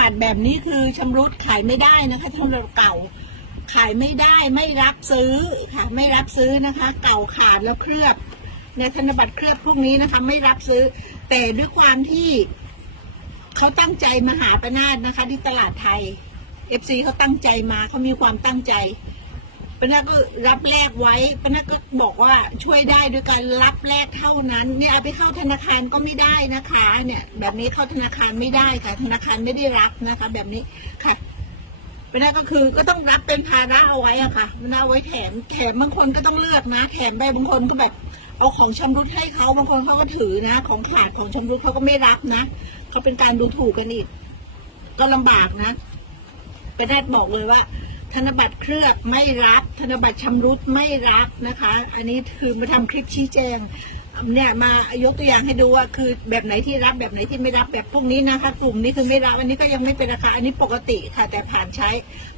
บัตรแบบนี้คือชำรุดขายไม่ได้นะคะธนบัตรเก่า ขายไม่ได้ไม่รับซื้อค่ะ ไม่รับซื้อนะคะ เก่าขาดแล้วเคลือบในธนบัตรเคลือบพวกนี้นะคะ ไม่รับซื้อ แต่ด้วยความที่เขาตั้งใจมาหาประนาดนะคะ ที่ตลาดไทยเอฟซีเขาตั้งใจมาเขามีความตั้งใจ ปนาก็รับแลกไว้ปนาก็บอกว่าช่วยได้ด้วยการรับแลกเท่านั้นเนี่ยเอาไปเข้าธนาคารก็ไม่ได้นะคะ เนี่ย แบบนี้เข้าธนาคารไม่ได้ค่ะ ธนาคารไม่ได้รับนะคะ แบบนี้ค่ะไม่ได้ก็คือก็ต้องรับเป็นภาระเอาไว้อะค่ะมันาไว้แถมแถมบางคนก็ต้องเลือกนะ แถมไปบางคนก็แบบเอาของชำรุดให้เขาบางคนเขาก็ถือนะ ของขาดของชำรุดเขาก็ไม่รับนะเขาเป็นการดูถูกกันอีก ก็ลำบากนะไปได้บอกเลยว่า ธนบัตรเคลือบไม่รับ ธนบัตรชำรุดไม่รับนะคะ อันนี้คือมาทำคลิปชี้แจงเนี่ยมายกตัวอย่างให้ดูว่าคือแบบไหนที่รับแบบไหนที่ไม่รับแบบพวกนี้นะคะกลุ่มนี้คือไม่รับอันนี้ก็ยังไม่เป็นราคาอันนี้ปกติค่ะ แต่ผ่านใช้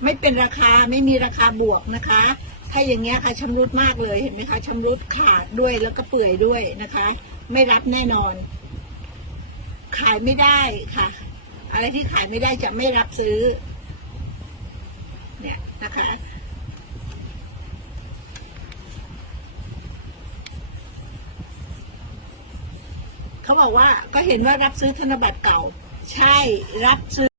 ไม่เป็นราคาไม่มีราคาบวกนะคะ ถ้าอย่างเงี้ยค่ะชำรุดมากเลยเห็นไหมคะชำรุดขาดด้วยแล้วก็เปื่อยด้วยนะคะ ไม่รับแน่นอน ขายไม่ได้ค่ะ อะไรที่ขายไม่ได้จะไม่รับซื้อ เนี่ยนะคะ เขาบอกว่าก็เห็นว่ารับซื้อธนบัตรเก่า ใช่รับซื้อ